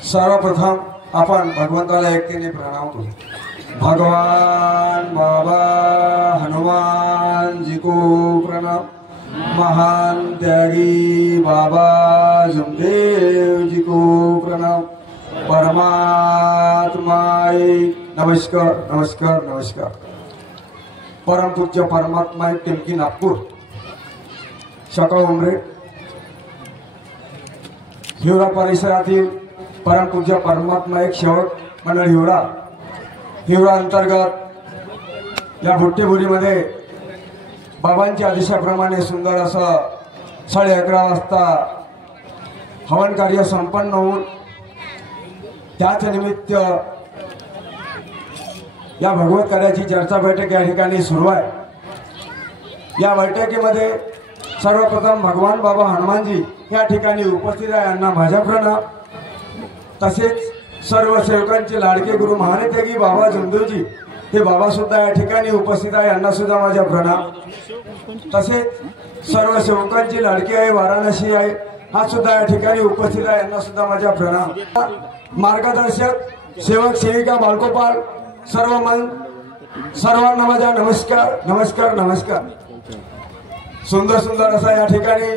सर्वप्रथम आपण भगवंताला एकतेने प्रणाम करू। भगवान बाबा हनुमान जी को प्रणाम। महान त्यागी बाबा जमदेव जी को प्रणाम। परमात्मा नमस्कार नमस्कार नमस्कार। परम पूज्य परमात्मा टिमकी नागपूर शाखा उमरे हिवरा परिसरातील परम पूज्य परमात्मा एक सेवक मंडळ हिवरा अंतर्गत या बुट्टीबुरीमध्ये बाबांच्या आदेशाप्रमाणे सुंदर असं 11:30 वाजता हवन कार्य संपन्न होऊन त्याच निमित्त या भगवत कार्याची चर्चा बैठक या ठिकाणी सुरू आहे। या बैठकीमध्ये सर्वप्रथम भगवान बाबा हनुमानजी या ठिकाणी उपस्थित आहे, यांना माझा प्रणाम। तसेच सर्व सेवकांचे लाडके गुरु महानेतेगी बाबा जमदेवजी हे बाबा सुद्धा या ठिकाणी उपस्थित आहे, यांना सुद्धा माझा प्रणाम। तसेच सर्व सेवकांची लाडकी आहे वाराणसी आहे, हा सुद्धा या ठिकाणी उपस्थित आहे, यांना सुद्धा माझा प्रणाम। मार्गदर्शक सेवक सेविका बालकोपाल सर्वांना माझा नमस्कार नमस्कार नमस्कार। सुंदर सुंदर असा या ठिकाणी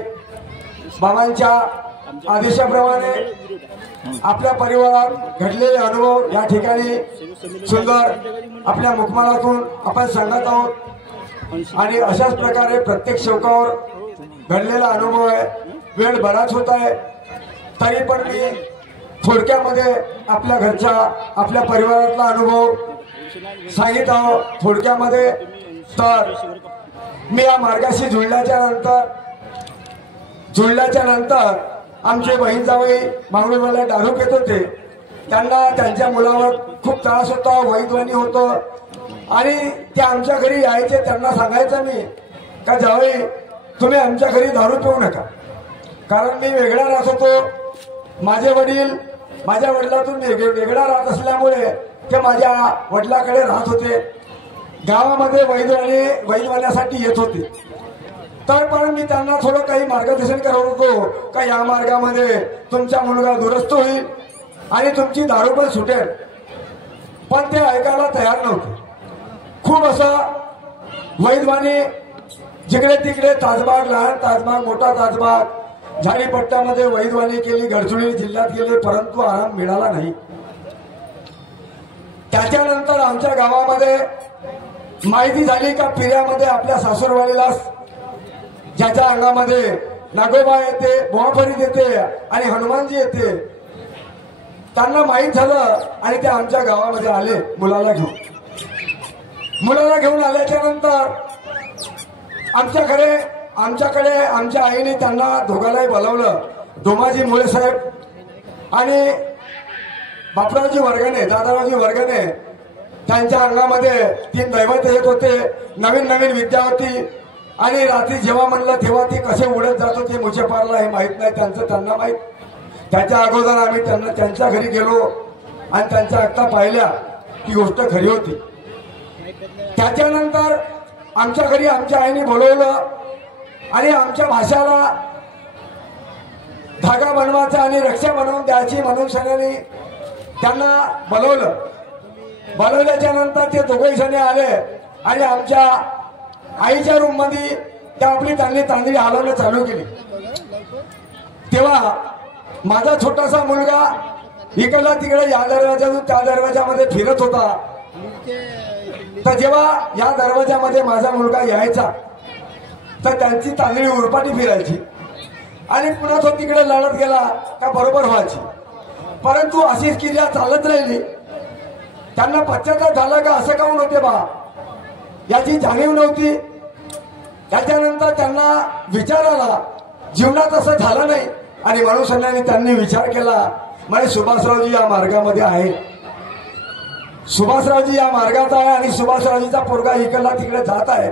बाबांच्या आदेशाप्रमाणे आपल्या परिवारात घडलेले अनुभव या ठिकाणी सुंदर आपल्या मुखमालातून आपण सांगत आहोत आणि अशाच प्रकारे प्रत्येक सेवकावर घडलेला अनुभव आहे। वेळ बराच होत आहे तरी पण मी थोडक्यामध्ये आपल्या घरचा आपल्या परिवारातला अनुभव सांगित आहोत थोडक्यामध्ये। तर मी या मार्गाशी जुळल्याच्या नंतर आमचे बहीण जावई मागणीवाले दारू पित होते, त्यांना त्यांच्या मुलावर खूप त्रास होता, वैध्वनी होतो आणि ते आमच्या घरी यायचे। त्यांना सांगायचं मी का जावई तुम्ही आमच्या घरी दारू पिऊ नका, कारण मी वेगळा राहत होतो। माझे वडील माझ्या वडिलातून वेगळा राहत असल्यामुळे ते माझ्या वडिलाकडे राहत होते। गावामध्ये वैधवाण्यासाठी येत होते, तर पण मी त्यांना थोडं काही मार्गदर्शन करत होतो का या मार्गामध्ये तुमचा मुलगा दुरुस्त होईल आणि तुमची दारू पण सुटेल, पण ते ऐकायला तयार नव्हते। खूप असं वैधवानी जिकडे तिकडे ताजबाग, लहान ताजबाग, मोठा ताजबाग, झाडीपट्ट्यामध्ये वैधवानी केली, गडचिरोली जिल्ह्यात गेले, परंतु आराम मिळाला नाही। त्याच्यानंतर आमच्या गावामध्ये माहिती झाली का पिऱ्यामध्ये आपल्या सासूरवाडीला ज्याच्या अंगामध्ये नागोबा येते, बोहाफरीत येते आणि हनुमानजी येते, त्यांना माहीत झालं आणि ते आमच्या गावामध्ये आले मुलाला घेऊन आल्याच्या नंतर आमच्याकडे आमच्या आईने त्यांना दोघांनाही बोलावलं। डोमाजी मुळे साहेब आणि बापरावजी वर्गणे, दादारावजी वर्गणे, त्यांच्या अंगामध्ये 3 दैवत येत होते, नवीन नवीन विद्या होती आणि रात्री जेव्हा म्हणलं तेव्हा ती कसे उडत जात होते मुझे पारला हे माहित नाही, त्यांना माहित। त्याच्या अगोदर आम्ही त्यांच्या घरी गेलो आणि त्यांच्या आत्ता पाहिल्या, ती गोष्ट खरी होती। त्याच्यानंतर आमच्या घरी आमच्या आईने बोलवलं आणि आमच्या भाषाला धागा बनवायचा आणि रक्षा बनवून द्यायची म्हणून सगळ्यांनी त्यांना बोलवल्याच्या नंतर ते दोघे जण आले आणि आमच्या आईच्या रूम मध्ये त्यांनी तांदळी हलवणं चालू केली। तेव्हा माझा छोटासा मुलगा इकडला तिकडे या दरवाजातून त्या दरवाजामध्ये फिरत होता, तर जेव्हा या दरवाजामध्ये माझा मुलगा यायचा तर त्यांची तांदळी उरपाटी फिरायची आणि पुन्हा तो तिकडे लढत गेला का बरोबर व्हायची, परंतु अशीच क्रिया चालत राहिली। त्यांना पश्चाताप झाला का असं काऊन होते बा, याची जाणीव नव्हती। त्याच्यानंतर त्यांना विचार आला, जीवनात असं झालं नाही आणि मनुष्याने त्यांनी विचार केला, म्हणजे सुभाषरावजी या मार्गामध्ये आहे, सुभाषरावजी या मार्गात आहे आणि सुभाषरावजीचा पोरगा इकडला तिकडे जात आहे।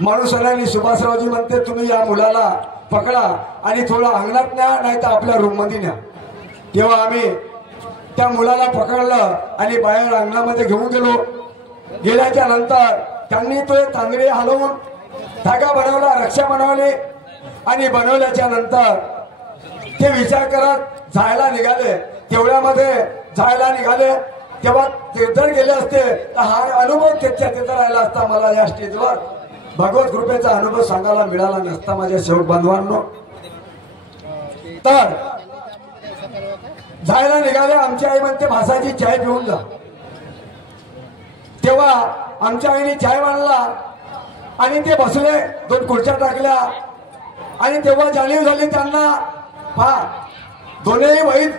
मनुष्याने सुभाषरावजी म्हणते तुम्ही या मुलाला पकडा आणि थोडं अंगणात न्या, नाही तर आपल्या रूम मध्ये न्या। तेव्हा आम्ही त्या मुलाला पकडलं आणि बाहेर अंगणामध्ये घेऊन गेल्याच्या नंतर त्यांनी तो तांदळी हलवून धागा बनवला, रक्षा बनवली आणि बनवल्याच्या नंतर ते विचार करत जायला निघाले तेवढ्यामध्ये जायला निघाले तेव्हा ते जर गेले असते तर हा अनुभव त्याच्या तिथं राहिला असता. मला या स्टेजवर भगवत कृपेचा अनुभव सांगायला मिळाला नसता माझ्या सेवक बांधवांनो. तर जायला निघाले. आमची आई म्हणते भासाची चाय पिऊन जा. तेव्हा आमच्या आईने चाय मांडला आणि ते बसले. 2 खुर्च्या टाकल्या आणि तेव्हा जाणीव झाली त्यांना. पहा, दोन्ही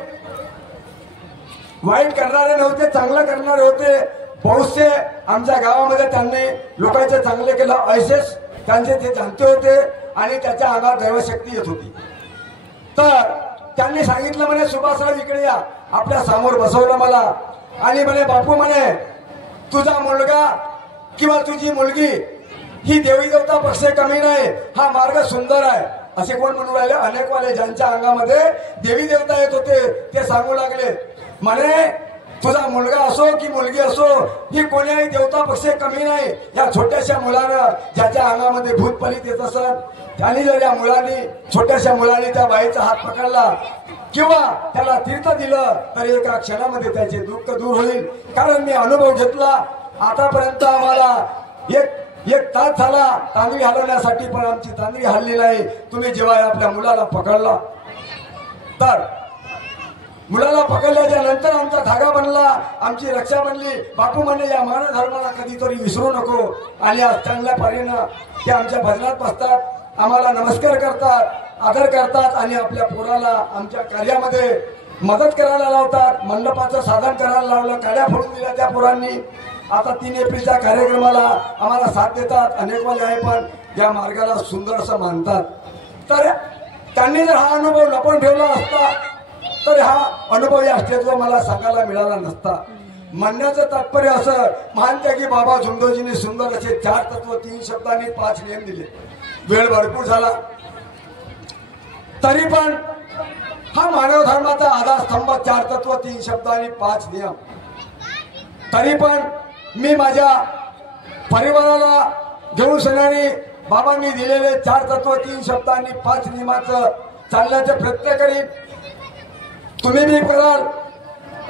वाईट करणारे नव्हते, चांगलं करणारे होते. बहुतसे आमच्या गावामध्ये त्यांनी लोकांचे चांगले केलं ऐसेच त्यांचे ते जाणते होते आणि त्याच्या अंगात दैवशक्ती येत होती. तर त्यांनी सांगितलं म्हणे सुभाषराव इकडे या. आपल्या समोर बसवलं मला आणि म्हणे बापू म्हणे तुझा मुलगा किंवा तुझी मुलगी ही देवी देवता पक्ष कमी नाही, हा मार्ग सुंदर आहे. असे कोण म्हणून राहिले? अनेक वाले ज्यांच्या अंगामध्ये देवी देवता येत होते ते सांगू लागले म्हणे तुझा मुलगा असो की मुलगी असो ही कोण्याही देवता पक्ष कमी नाही. या छोट्याशा मुलानं ज्याच्या अंगामध्ये भूत फलित येत असत त्यांनी जर या मुलांनी छोट्याशा मुलांनी त्या बाईचा हात पकडला किंवा त्याला तीर्थ दिलं तर एका क्षणामध्ये त्याचे दुःख दूर होईल. कारण मी अनुभव घेतला. आतापर्यंत आम्हाला एक तास झाला तांदळी हलवण्यासाठी, पण आमची तांदळी हलली नाही. तुम्ही जेव्हा आपल्या मुलाला पकडला तर मुलाला पकडल्याच्या नंतर आमचा धागा बनला, आमची रक्षा बनली. बापू म्हणे या मान धर्माला कधीतरी विसरू नको. आणि आज चांगल्या परीनं ते आमच्या भजनात बसतात, आम्हाला नमस्कार करतात, आदर करतात आणि आपल्या पोराला आमच्या कार्यामध्ये मदत करायला लावतात. मंडपाचं साधन करायला लावलं, काड्या फोडून दिल्या त्या पोरांनी. आता 3 एप्रिलच्या कार्यक्रमाला आम्हाला साथ देतात. अनेक वाले आहे पण या मार्गाला सुंदर असं मानतात. तर त्यांनी जर हा अनुभव लपवून ठेवला असता तर हा अनुभव या स्टेजवर मला सांगायला मिळाला नसता. म्हणण्याचं तात्पर्य असं मानते की बाबा झुंडोजींनी सुंदर असे 4 तत्व 3 शब्दांनी 5 नियम दिले. वेळ भरपूर झाला तरी पण हा मानव धर्माचा आधारस्तंभ 4 तत्व 3 शब्दांनी 5 नियम. तरी पण मी माझ्या परिवाराला घेऊन सगळ्यांनी बाबांनी दिलेले 4 तत्व 3 शब्दांनी 5 नियमाचं चालण्याचे प्रयत्न करीन. तुम्ही बी कराल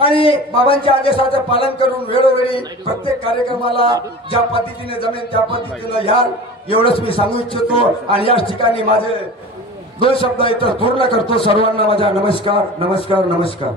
आणि बाबांच्या आदेशाचं पालन करून वेळोवेळी प्रत्येक कार्यक्रमाला ज्या पद्धतीने जमेल त्या पद्धतीने याल एवढंच मी सांगू इच्छितो. आणि याच ठिकाणी माझे 2 शब्द इथं पूर्ण करतो. सर्वांना माझा नमस्कार नमस्कार नमस्कार.